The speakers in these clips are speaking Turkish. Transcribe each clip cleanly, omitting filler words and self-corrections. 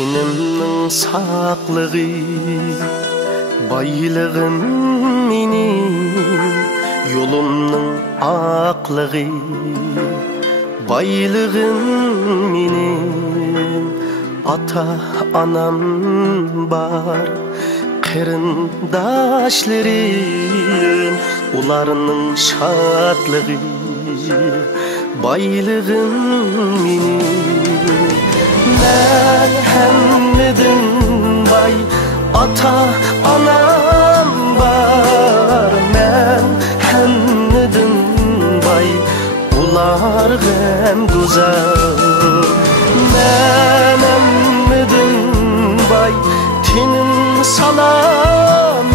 Tinimning saqlığı, baylığım menin, yolumning aqlığı, baylığım menin. Ata anam var, qarindoshlerim, ularning şadlığı, baylığım menin. Men hemmedim bay, ata anam var. Men hemmedim bay, ular hem güzel. Men hemmedim bay, tinim salamet.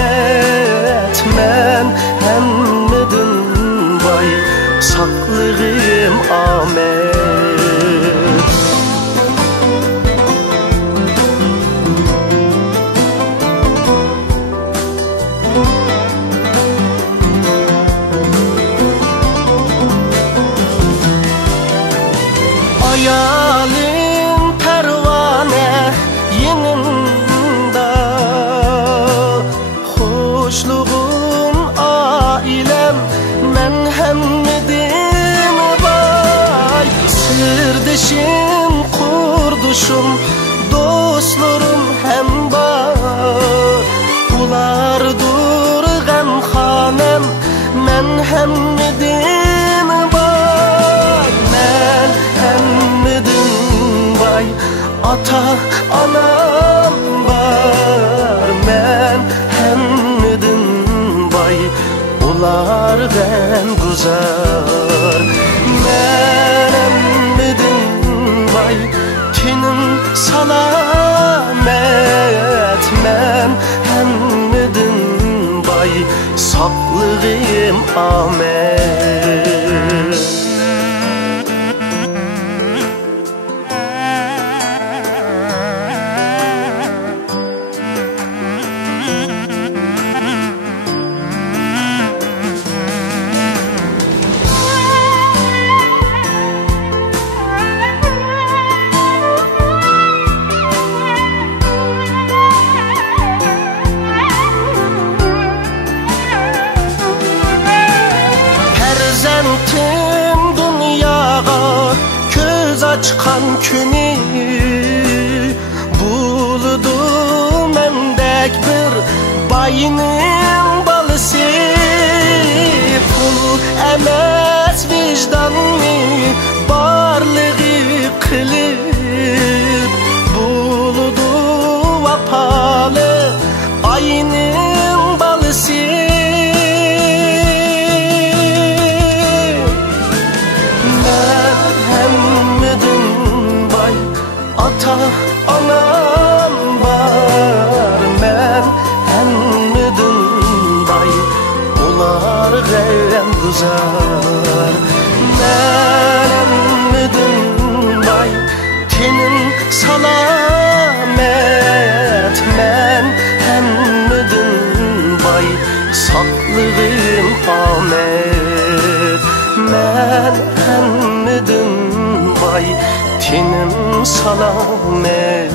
Men hemmedim bay, saklığım amet. Hayalim pervane yanımda, hoşluğum ailem, men hemmedim bay. Sırdaşım, kurduşum, dostlarım hem var. Ulardır gamxanem, men hemmedim bay. Men hemmedim bay, ata anam var. Men hemmedim bay, ular hem güzel. Men hemmedim bay, tinim salamet. Men hemmedim bay, saklığım amet. Tüm dünyaya göz açkan günü buldu mendek bir bayının balısı. Pul emes vicdanını barlığı kılıp buldu vapalı ayının balısı. Ata anam var. Men hemmedim bay, ular hem güzel. Men hemmedim bay, tinim salamet. Men hemmedim bay, saklığım amet. Men hemmedim bay, tinim salamet.